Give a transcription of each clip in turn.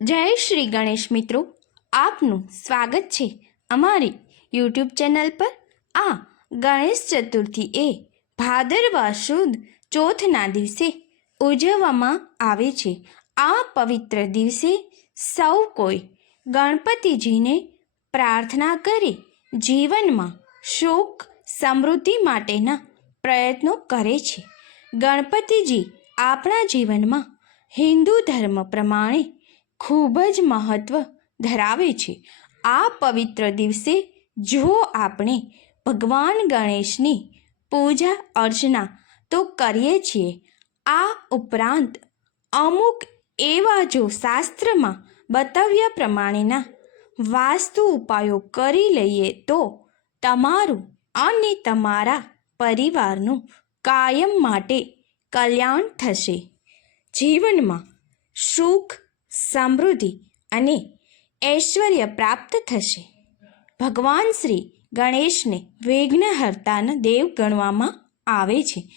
જય શ્રી ગણેશ મિત્રો, આપનું સ્વાગત છે અમારી યુટ્યુબ ચેનલ પર. આ ગણેશ ચતુર્થી એ ભાદરવા સુદ ચોથના દિવસે ઉજવવામાં આવે છે. આ પવિત્ર દિવસે સૌ કોઈ ગણપતિજીને પ્રાર્થના કરી જીવનમાં સુખ સમૃદ્ધિ માટેના પ્રયત્નો કરે છે. ગણપતિજી આપણા જીવનમાં હિન્દુ ધર્મ પ્રમાણે ખૂબ જ મહત્ત્વ ધરાવે છે. આ પવિત્ર દિવસે જો આપણે ભગવાન ગણેશની પૂજા અર્ચના તો કરીએ છીએ, આ ઉપરાંત અમુક એવા જો શાસ્ત્રમાં બતાવ્યા પ્રમાણેના વાસ્તુ ઉપાયો કરી લઈએ તો તમારું અને તમારા પરિવારનું કાયમ માટે કલ્યાણ થશે. જીવનમાં સુખ સમૃદ્ધિ અને ઐશ્વર્ય પ્રાપ્ત થશે. ભગવાન શ્રી ગણેશને વિઘ્નહર્તાના દેવ ગણવામાં આવે છે.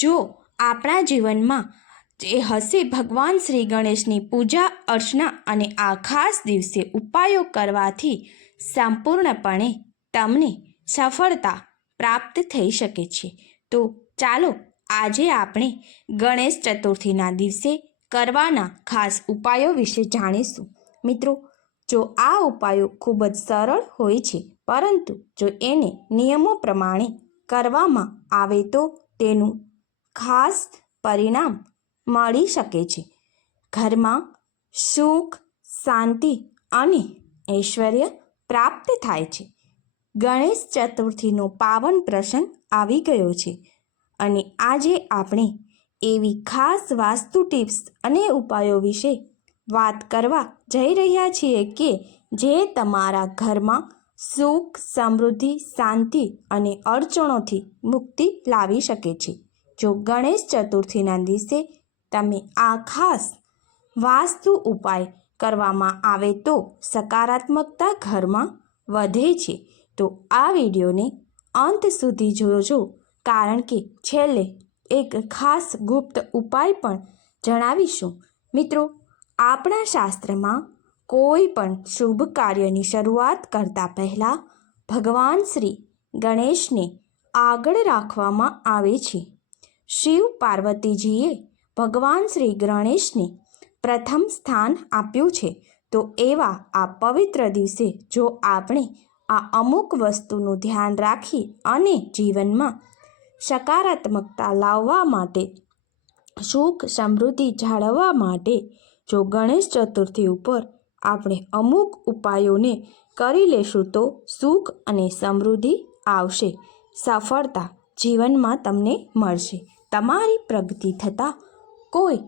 જો આપણા જીવનમાં જે હશે ભગવાન શ્રી ગણેશની પૂજા, અર્ચના અને આ ખાસ દિવસે ઉપાયો કરવાથી સંપૂર્ણપણે તમને સફળતા પ્રાપ્ત થઈ શકે છે. તો ચાલો આજે આપણે ગણેશ ચતુર્થીના દિવસે કરવાના ખાસ ઉપાયો વિશે જાણીશું. મિત્રો, જો આ ઉપાયો ખૂબ જ સરળ હોય છે, પરંતુ જો એને નિયમો પ્રમાણે કરવામાં આવે તો તેનું ખાસ પરિણામ મળી શકે છે. ઘરમાં સુખ, શાંતિ અને ઐશ્વર્ય પ્રાપ્ત થાય છે. ગણેશ ચતુર્થીનો પાવન પ્રસંગ આવી ગયો છે અને આજે આપણે એવી ખાસ વાસ્તુ ટિપ્સ અને ઉપાયો વિશે વાત કરવા જઈ રહ્યા છીએ કે જે તમારા ઘરમાં સુખ, સમૃદ્ધિ, શાંતિ અને અડચણોથી મુક્તિ લાવી શકે છે. જો ગણેશ ચતુર્થીના દિવસે તમે આ ખાસ વાસ્તુ ઉપાય કરવામાં આવે તો સકારાત્મકતા ઘરમાં વધે છે. તો આ વિડીયોને અંત સુધી જોજો, કારણ કે છેલ્લે એક ખાસ ગુપ્ત ઉપાય પણ જણાવીશું. મિત્રો, આપણા શાસ્ત્રમાં કોઈ પણ શુભ કાર્યની શરૂઆત કરતા પહેલાં ભગવાન શ્રી ગણેશને આગળ રાખવામાં આવે છે. શિવ પાર્વતીજીએ ભગવાન શ્રી ગણેશને પ્રથમ સ્થાન આપ્યું છે. તો એવા આ પવિત્ર દિવસે જો આપણે આ અમુક વસ્તુનું ધ્યાન રાખી અને જીવનમાં સકારાત્મકતા લાવવા માટે, સુખ સમૃદ્ધિ જાળવવા માટે, જો ગણેશ ચતુર્થી ઉપર આપણે અમુક ઉપાયોને કરી લેશું તો સુખ અને સમૃદ્ધિ આવશે, સફળતા જીવનમાં તમને મળશે. તમારી પ્રગતિ થતાં કોઈ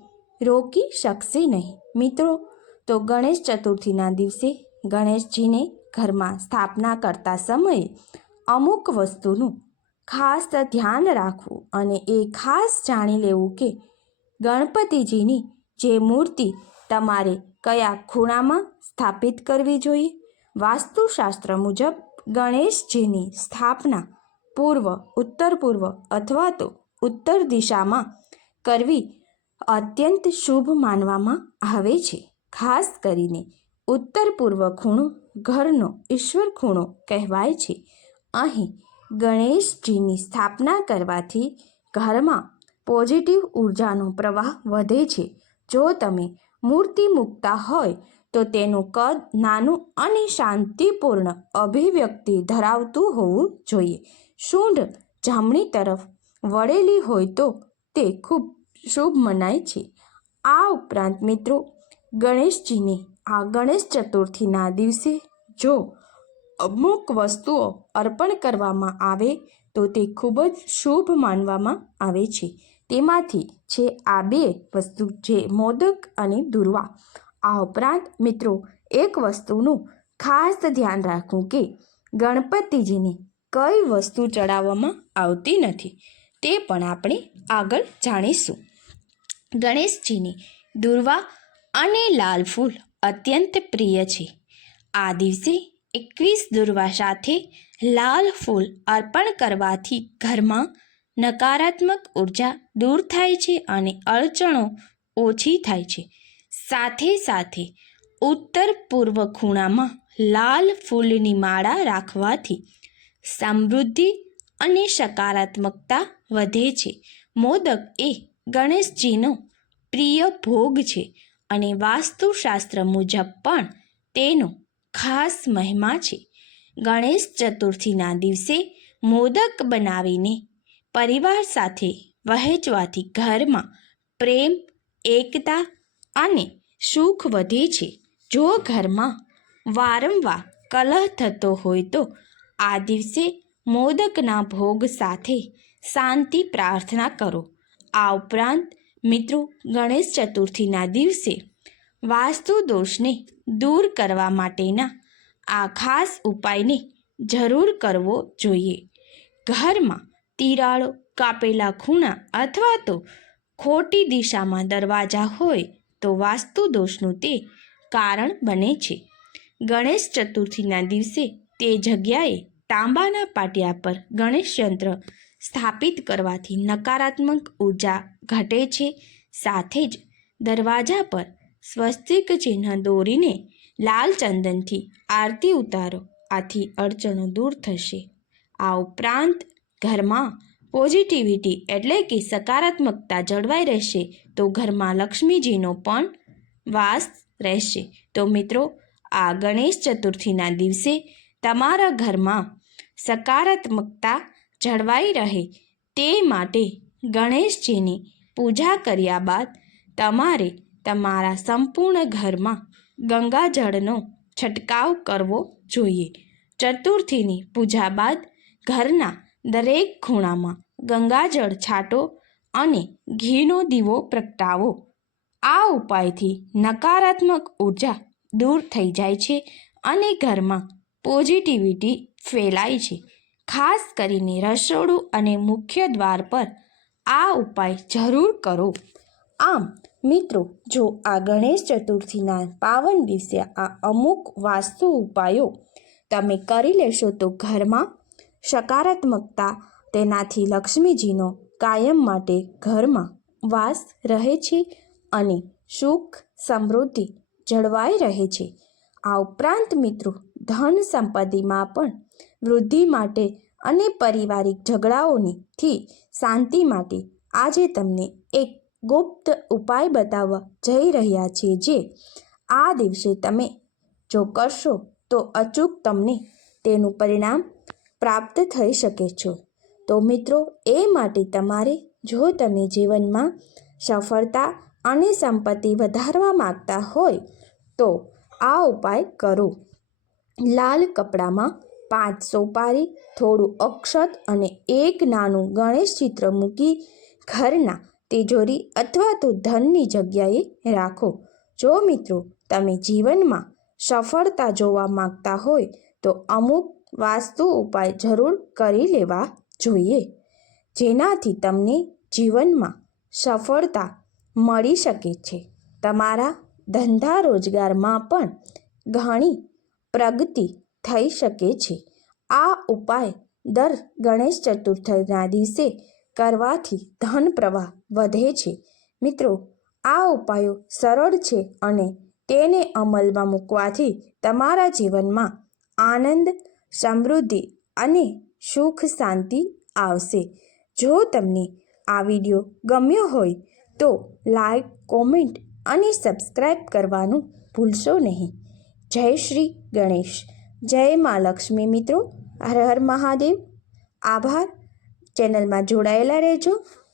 રોકી શકશે નહીં. મિત્રો, તો ગણેશ ચતુર્થીના દિવસે ગણેશજીને ઘરમાં સ્થાપના કરતા સમયે અમુક વસ્તુનું ખાસ ધ્યાન રાખવું અને એ ખાસ જાણી લેવું કે ગણપતિજીની જે મૂર્તિ તમારે કયા ખૂણામાં સ્થાપિત કરવી જોઈએ. વાસ્તુશાસ્ત્ર મુજબ ગણેશજીની સ્થાપના પૂર્વ, ઉત્તર પૂર્વ અથવા તો ઉત્તર દિશામાં કરવી અત્યંત શુભ માનવામાં આવે છે. ખાસ કરીને ઉત્તર પૂર્વ ખૂણો ઘરનો ઈશ્વર ખૂણો કહેવાય છે. અહીં ગણેશજીની સ્થાપના કરવાથી ઘરમાં પોઝિટિવ ઉર્જાનો પ્રવાહ વધે છે. જો તમે મૂર્તિ મૂકતા હોય, તો તેનું કદ નાનું અને શાંતિપૂર્ણ અભિવ્યક્તિ ધરાવતું હોવું જોઈએ. શૂંઢ જમણી તરફ વળેલી હોય તો તે ખૂબ શુભ મનાય છે. આ ઉપરાંત મિત્રો, ગણેશજીને આ ગણેશ ચતુર્થીના દિવસે જો અમુક વસ્તુઓ અર્પણ કરવામાં આવે તો તે ખૂબ જ શુભ માનવામાં આવે છે. તેમાંથી છે આ બે વસ્તુ જે મોદક અને દુર્વા. આ ઉપરાંત મિત્રો, એક વસ્તુનું ખાસ ધ્યાન રાખવું કે ગણપતિજીને કઈ વસ્તુ ચડાવવામાં આવતી નથી. તે પણ આપણે આગળ જાણીશું. ગણેશજીની દુર્વા અને લાલ ફૂલ અત્યંત પ્રિય છે. આ દિવસે એકવીસ દુર્વા સાથે લાલ ફૂલ અર્પણ કરવાથી ઘરમાં નકારાત્મક ઊર્જા દૂર થાય છે અને અડચણો ઓછી થાય છે. સાથે સાથે ઉત્તર પૂર્વ ખૂણામાં લાલ ફૂલની માળા રાખવાથી સમૃદ્ધિ અને સકારાત્મકતા વધે છે. મોદક એ ગણેશજીનો પ્રિય ભોગ છે અને વાસ્તુશાસ્ત્ર મુજબ પણ તેનો ખાસ મહિમા છે. ગણેશ ચતુર્થીના દિવસે મોદક બનાવીને પરિવાર સાથે વહેંચવાથી ઘરમાં પ્રેમ, એકતા અને સુખ વધે છે. જો ઘરમાં વારંવાર કલહ થતો હોય તો આ દિવસે મોદકના ભોગ સાથે શાંતિ પ્રાર્થના કરો. આ ઉપરાંત મિત્રો, ગણેશ ચતુર્થીના દિવસે વાસ્તુ દોષને દૂર કરવા માટેના આ ખાસ ઉપાયને જરૂર કરવો જોઈએ. ઘરમાં તિરાડો, કાપેલા ખૂણા અથવા તો ખોટી દિશામાં દરવાજા હોય તો વાસ્તુ દોષનું તે કારણ બને છે. ગણેશ ચતુર્થીના દિવસે તે જગ્યાએ તાંબાના પાટિયા પર ગણેશ યંત્ર સ્થાપિત કરવાથી નકારાત્મક ઊર્જા ઘટે છે. સાથે જ દરવાજા પર સ્વસ્તિક ચિહ્ન દોરીને લાલ ચંદનથી આરતી ઉતારો. આથી અડચણો દૂર થશે. આ ઉપરાંત ઘરમાં પોઝિટિવિટી એટલે કે સકારાત્મકતા જળવાઈ રહેશે. તો ઘરમાં લક્ષ્મીજીનો પણ વાસ રહેશે. તો મિત્રો, આ ગણેશ ચતુર્થીના દિવસે તમારા ઘરમાં સકારાત્મકતા જળવાઈ રહે તે માટે ગણેશજીની પૂજા કર્યા બાદ તમારે તમારા સંપૂર્ણ ઘરમાં ગંગાજળનો છંટકાવ કરવો જોઈએ. ચતુર્થીની પૂજા બાદ ઘરના દરેક ખૂણામાં ગંગાજળ છાંટો અને ઘીનો દીવો પ્રગટાવો. આ ઉપાયથી નકારાત્મક ઊર્જા દૂર થઈ જાય છે અને ઘરમાં પોઝિટિવિટી ફેલાય છે. ખાસ કરીને રસોડું અને મુખ્ય દ્વાર પર આ ઉપાય જરૂર કરો. આમ, મિત્રો, જો આ ગણેશ ચતુર્થીના પાવન દિવસે આ અમુક વાસ્તુ ઉપાયો તમે કરી લેશો તો ઘરમાં સકારાત્મકતા તેનાથી લક્ષ્મીજીનો કાયમ માટે ઘરમાં વાસ રહે છે અને સુખ સમૃદ્ધિ જળવાઈ રહે છે. આ ઉપરાંત, મિત્રો, ધન સંપત્તિમાં પણ વૃદ્ધિ માટે અને પારિવારિક ઝઘડાઓથી શાંતિ માટે આજે તમને એક ગુપ્ત ઉપાય બતાવવા જઈ રહ્યા છીએ જે આ દિવસે તમે જો કરશો તો અચૂક તમને તેનું પરિણામ પ્રાપ્ત થઈ શકે છો. તો મિત્રો, એ માટે તમારે જો તમે જીવનમાં સફળતા અને સંપત્તિ વધારવા માગતા હોય તો આ ઉપાય કરો. લાલ કપડામાં પાંચ સોપારી, થોડું અક્ષત અને એક નાનું ગણેશ ચિત્ર મૂકી ઘરના તિજોરી અથવા તો ધનની જગ્યાએ રાખો. જો મિત્રો, તમે જીવનમાં સફળતા જોવા માંગતા હોય, તો અમુક વાસ્તુ ઉપાય જરૂર કરી લેવા જોઈએ. જેનાથી તમને જીવનમાં સફળતા મળી શકે છે. તમારા ધંધા રોજગારમાં પણ ઘણી પ્રગતિ થઈ શકે છે. આ ઉપાય દર ગણેશ ચતુર્થીના દિવસે કરવાથી ધન પ્રવાહ વધે છે. મિત્રો, આ ઉપાયો સરળ છે અને તેને અમલમાં મૂકવાથી તમારા જીવનમાં આનંદ, સમૃદ્ધિ અને સુખ શાંતિ આવશે. જો તમને આ વીડિયો ગમ્યો હોય તો લાઈક, કોમેન્ટ અને સબસ્ક્રાઈબ કરવાનું ભૂલશો નહીં. જય શ્રી ગણેશ. જય મા લક્ષ્મી મિત્રો. હર હર મહાદેવ. આભાર. ચેનલમાં જોડાયેલા રહેજો.